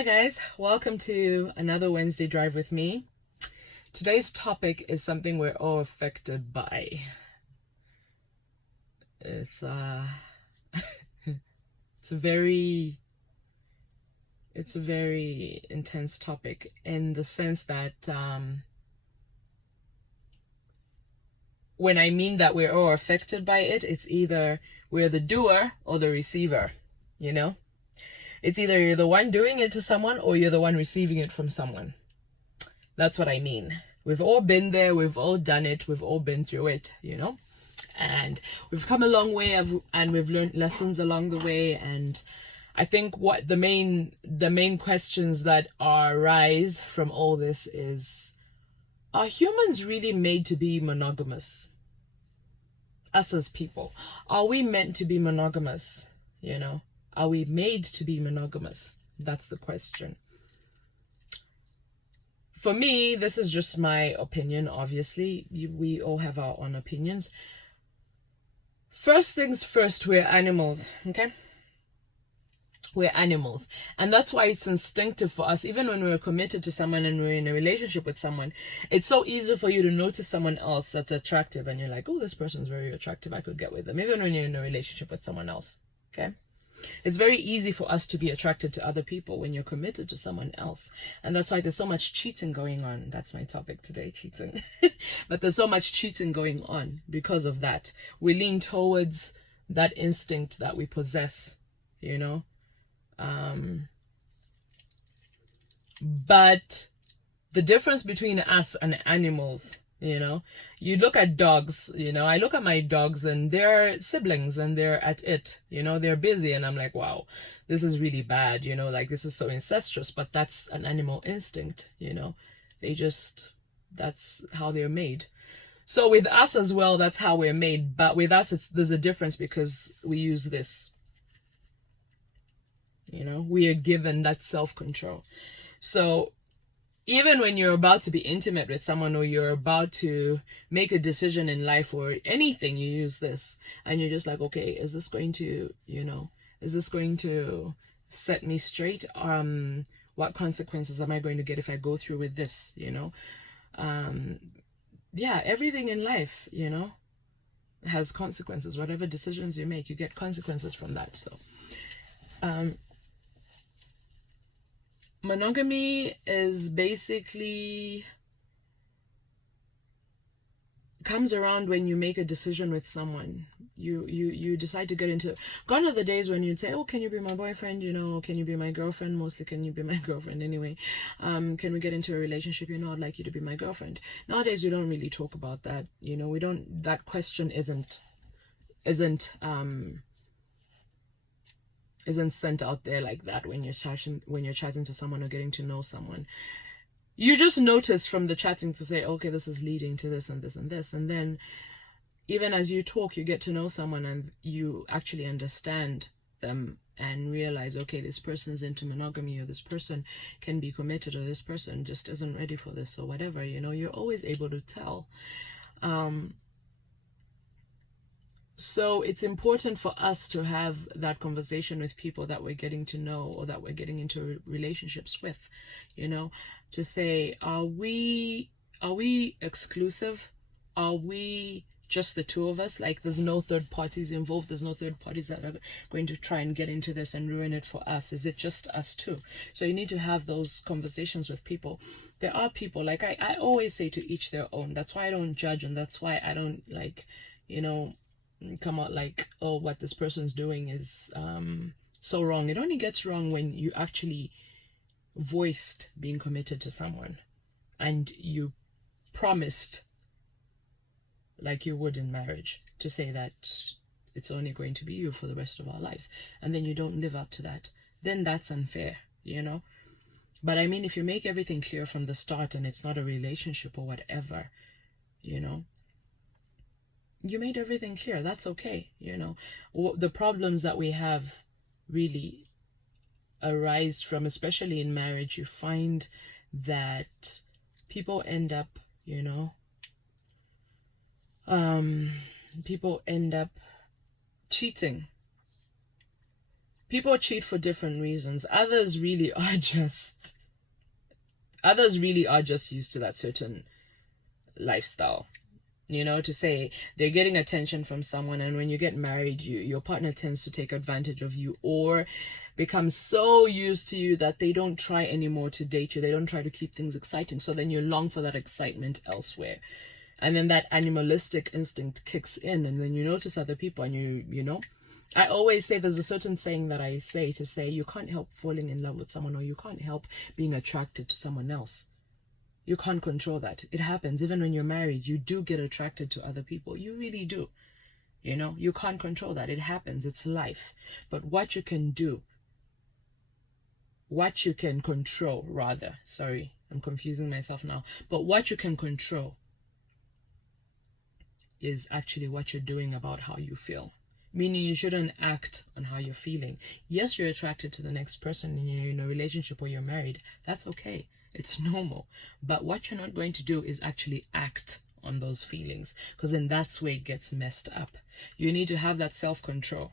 Hi guys, welcome to another Wednesday drive with me. Today's topic is something we're all affected by. It's it's a very intense topic in the sense that when I mean that we're all affected by it, it's either we're the doer or the receiver, you know? It's either you're the one doing it to someone or you're the one receiving it from someone. That's what I mean. We've all been there, we've all done it, we've all been through it, you know? And we've come a long way and we've learned lessons along the way. And I think what the main questions that arise from all this is, are humans really made to be monogamous? Us as people, are we meant to be monogamous? You know? Are we made to be monogamous? That's the question. For me, this is just my opinion, obviously. We all have our own opinions. First things first, we're animals, okay? We're animals. And that's why it's instinctive for us, even when we're committed to someone and we're in a relationship with someone, it's so easy for you to notice someone else that's attractive and you're like, oh, this person's very attractive, I could get with them, even when you're in a relationship with someone else, okay? It's very easy for us to be attracted to other people when you're committed to someone else. And that's why there's so much cheating going on. That's my topic today, cheating. But there's so much cheating going on because of that. We lean towards that instinct that we possess, you know. But the difference between us and animals, you know, you look at dogs, you know, I look at my dogs and they're siblings and they're at it, you know, they're busy. And I'm like, wow, this is really bad, you know, like this is so incestuous, but that's an animal instinct, you know, that's how they're made. So with us as well, that's how we're made. But with us, there's a difference because we use this, you know, we are given that self-control. So even when you're about to be intimate with someone or you're about to make a decision in life or anything, you use this and you're just like, okay, is this going to, you know, is this going to set me straight? What consequences am I going to get if I go through with this, you know? Yeah, everything in life, you know, has consequences. Whatever decisions you make, you get consequences from that. So, monogamy is basically comes around when you make a decision with someone. You decide to get into. Gone are the days when you'd say, oh, can you be my boyfriend, you know, can you be my girlfriend? Mostly, can you be my girlfriend anyway? Can we get into a relationship? You know, I'd like you to be my girlfriend. Nowadays we don't really talk about that, you know. That question isn't sent out there like that when you're chatting to someone or getting to know someone. You just notice from the chatting to say, okay, this is leading to this and this and this. And then even as you talk, you get to know someone and you actually understand them and realize, okay, this person's into monogamy, or this person can be committed, or this person just isn't ready for this, or whatever, you know. You're always able to tell. So it's important for us to have that conversation with people that we're getting to know or that we're getting into relationships with, you know, to say, are we exclusive? Are we just the two of us? Like, there's no third parties involved. There's no third parties that are going to try and get into this and ruin it for us. Is it just us two? So you need to have those conversations with people. There are people, like I always say, to each their own. That's why I don't judge, and that's why I don't, like, you know, come out like, oh, what this person's doing is so wrong. It only gets wrong when you actually voiced being committed to someone and you promised, like you would in marriage, to say that it's only going to be you for the rest of our lives, and then you don't live up to that. Then that's unfair, you know. But I mean, if you make everything clear from the start and it's not a relationship or whatever, you know, you made everything clear, that's okay, you know. The problems that we have really arise from, especially in marriage, you find that people end up, you know, people end up cheating people cheat for different reasons. Others really are just used to that certain lifestyle. To say they're getting attention from someone, and when you get married, your partner tends to take advantage of you or become so used to you that they don't try anymore to date you. They don't try to keep things exciting. So then you long for that excitement elsewhere. And then that animalistic instinct kicks in, and then you notice other people, and I always say, there's a certain saying that I say to say, you can't help falling in love with someone, or you can't help being attracted to someone else. You can't control that. It happens. Even when you're married, you do get attracted to other people. You really do. You can't control that. It happens. It's life. But what you can control, rather. Sorry, I'm confusing myself now. But what you can control is actually what you're doing about how you feel. Meaning you shouldn't act on how you're feeling. Yes, you're attracted to the next person and you're in a relationship or you're married. That's okay. It's normal. But what you're not going to do is actually act on those feelings, because then that's where it gets messed up. You need to have that self-control.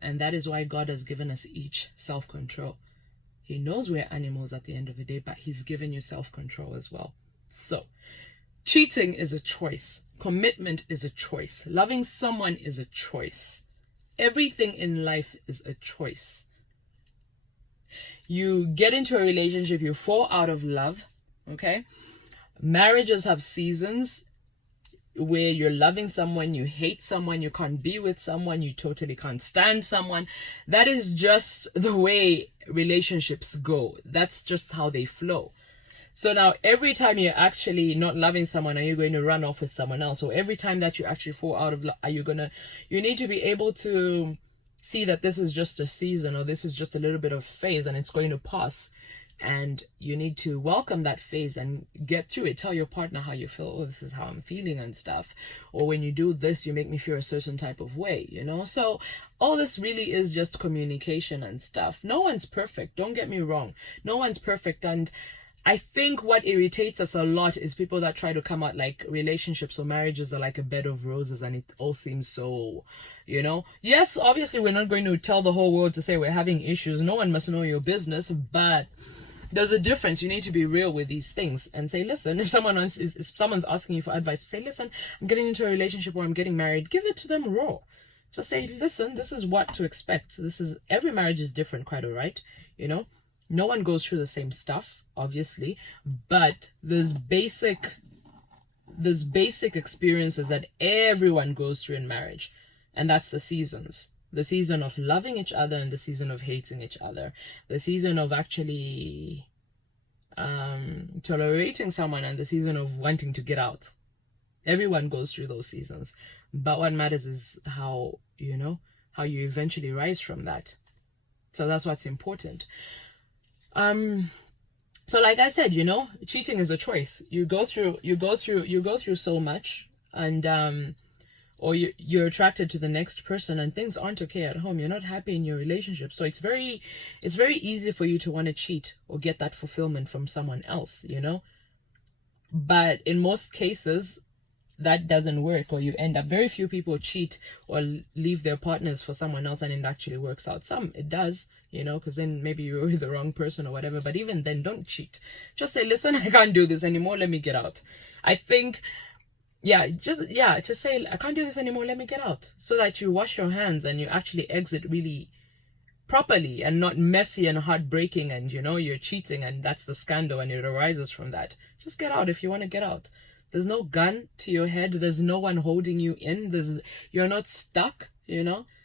And that is why God has given us each self-control. He knows we're animals at the end of the day, but he's given you self-control as well. So, cheating is a choice. Commitment is a choice. Loving someone is a choice. Everything in life is a choice. You get into a relationship, you fall out of love, okay? Marriages have seasons where you're loving someone, you hate someone, you can't be with someone, you totally can't stand someone. That is just the way relationships go. That's just how they flow. So now every time you're actually not loving someone, are you going to run off with someone else? Or every time that you actually fall out of love, you need to be able to see that this is just a season, or this is just a little bit of phase, and it's going to pass. And you need to welcome that phase and get through it. Tell your partner how you feel. Oh, this is how I'm feeling and stuff. Or when you do this, you make me feel a certain type of way, So all this really is just communication and stuff. No one's perfect. Don't get me wrong. No one's perfect. And I think what irritates us a lot is people that try to come out like relationships or marriages are like a bed of roses, and it all seems so, Yes, obviously we're not going to tell the whole world to say we're having issues. No one must know your business, but there's a difference. You need to be real with these things and say, listen, if someone's asking you for advice, say, listen, I'm getting into a relationship or I'm getting married, give it to them raw. Just say, listen, this is what to expect. Every marriage is different, quite all right, No one goes through the same stuff, obviously, but there's basic experiences that everyone goes through in marriage, and that's the seasons. The season of loving each other and the season of hating each other. The season of actually tolerating someone and the season of wanting to get out. Everyone goes through those seasons, but what matters is how you eventually rise from that. So that's what's important. So like I said, cheating is a choice. You go through so much, and or you're attracted to the next person and things aren't okay at home. You're not happy in your relationship. So it's very easy for you to want to cheat or get that fulfillment from someone else, But in most cases, that doesn't work, or you end up, very few people cheat or leave their partners for someone else and it actually works out. Some it does, because then maybe you're with the wrong person or whatever. But even then, don't cheat. Just say, listen, I can't do this anymore. Let me get out. I think, just say, I can't do this anymore. Let me get out. So that you wash your hands and you actually exit really properly and not messy and heartbreaking, and you're cheating and that's the scandal and it arises from that. Just get out if you want to get out. There's no gun to your head. There's no one holding you in. You're not stuck,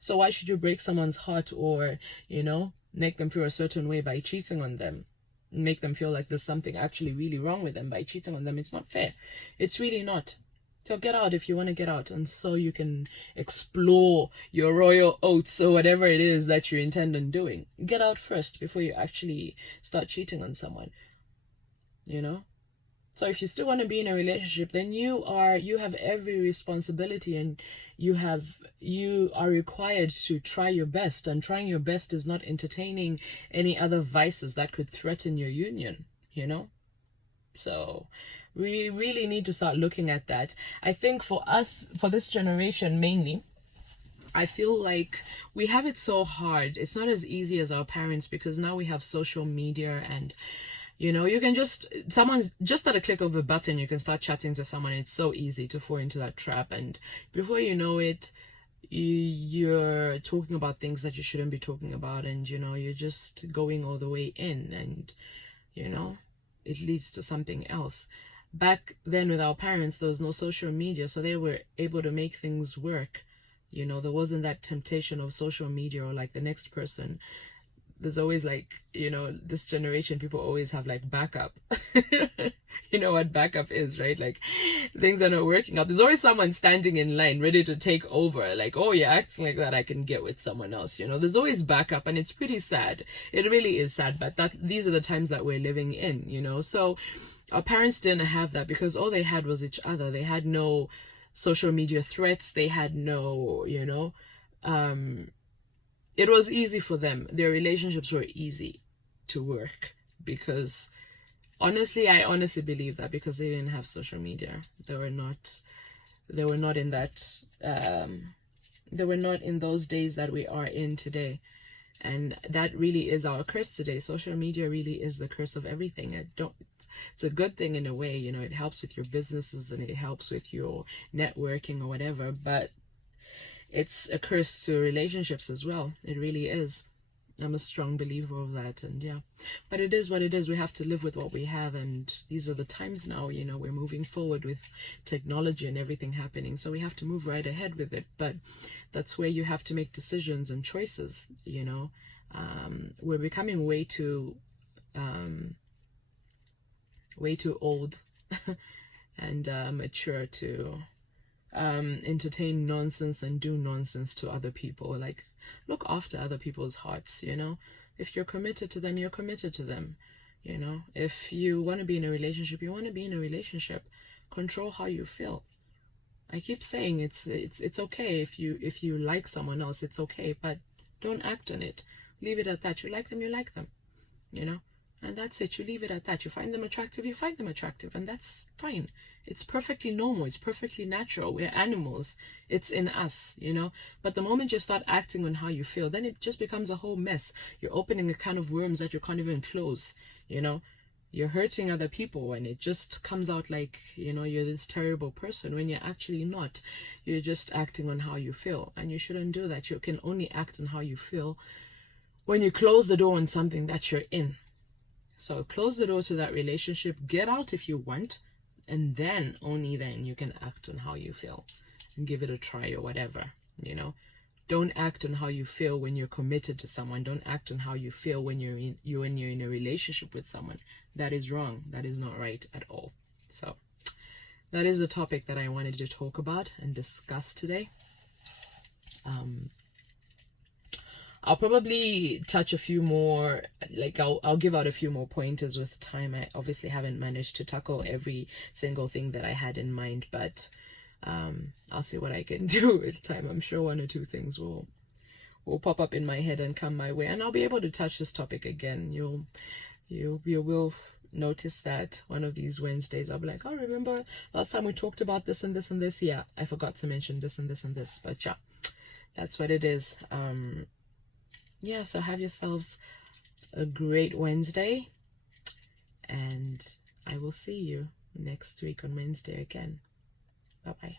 So why should you break someone's heart or, make them feel a certain way by cheating on them? Make them feel like there's something actually really wrong with them by cheating on them. It's not fair. It's really not. So get out if you want to get out, and so you can explore your royal oats or whatever it is that you intend on doing. Get out first before you actually start cheating on someone, So if you still want to be in a relationship, then you have every responsibility, and you are required to try your best. And trying your best is not entertaining any other vices that could threaten your union, So we really need to start looking at that. I think for us, for this generation mainly, I feel like we have it so hard. It's not as easy as our parents, because now we have social media, and you can someone's just at a click of a button, you can start chatting to someone. It's so easy to fall into that trap, and before you know it, you're talking about things that you shouldn't be talking about, and you're just going all the way in, and it leads to something else. Back then with our parents, there was no social media, so they were able to make things work. There wasn't that temptation of social media, or like the next person. There's always like, this generation, people always have like backup. You know what backup is, right? Like, things are not working out, there's always someone standing in line ready to take over. Like, oh, you're acting like that, I can get with someone else. There's always backup, and it's pretty sad. It really is sad, but these are the times that we're living in. So our parents didn't have that, because all they had was each other. They had no social media threats. They had no, it was easy for them. Their relationships were easy to work, because I honestly believe that, because they didn't have social media. They were not in that, they were not in those days that we are in today. And that really is our curse today. Social media really is the curse of everything. It's a good thing in a way, it helps with your businesses, and it helps with your networking or whatever, but it's a curse to relationships as well. It really is. I'm a strong believer of that, and yeah, but it is what it is. We have to live with what we have, and these are the times now. We're moving forward with technology and everything happening, so we have to move right ahead with it. But that's where you have to make decisions and choices. We're becoming way too old and mature to entertain nonsense and do nonsense to other people. Like, look after other people's hearts. If you're committed to them, you're committed to them. If you want to be in a relationship, you want to be in a relationship. Control how you feel. I keep saying it's okay if you like someone else. It's okay, but don't act on it. Leave it at that. You like them, and that's it. You leave it at that. You find them attractive, and that's fine. It's perfectly normal. It's perfectly natural. We're animals. It's in us, But the moment you start acting on how you feel, then it just becomes a whole mess. You're opening a can of worms that you can't even close, You're hurting other people, and it just comes out like, you're this terrible person, when you're actually not. You're just acting on how you feel, and you shouldn't do that. You can only act on how you feel when you close the door on something that you're in. So close the door to that relationship, get out if you want, and then, only then, you can act on how you feel and give it a try or whatever, Don't act on how you feel when you're committed to someone. Don't act on how you feel when you're in a relationship with someone. That is wrong. That is not right at all. So that is the topic that I wanted to talk about and discuss today. I'll probably touch a few more, like I'll give out a few more pointers with time. I obviously haven't managed to tackle every single thing that I had in mind, but I'll see what I can do with time. I'm sure one or two things will pop up in my head and come my way, and I'll be able to touch this topic again. You will notice that one of these Wednesdays I'll be like, oh, remember last time we talked about this and this and this? Yeah, I forgot to mention this and this and this, but yeah, that's what it is. Yeah, so have yourselves a great Wednesday, and I will see you next week on Wednesday again. Bye-bye.